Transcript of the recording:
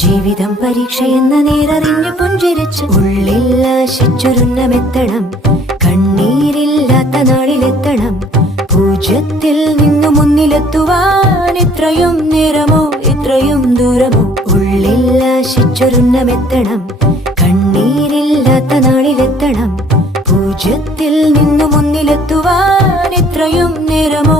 ജീവിതം പരീക്ഷയെന്ന നേരറിഞ്ഞു പുഞ്ചിരിച്ച് ഉള്ളിൽ ആശിച്ചൊരുന്നമെത്തണം. കണ്ണീരില്ലാത്ത നാളിലെത്തണം. പൂജ്യത്തിൽ നിന്നു മുന്നിലെത്തുവാൻ ഇത്രയും നേരമോ ഇത്രയും ദൂരമോ? ഉള്ളിൽ ആശിച്ചൊരുന്നമെത്തണം. കണ്ണീരില്ലാത്ത നാളിലെത്തണം. പൂജ്യത്തിൽ നിന്നു മുന്നിലെത്തുവാൻ ഇത്രയും നേരമോ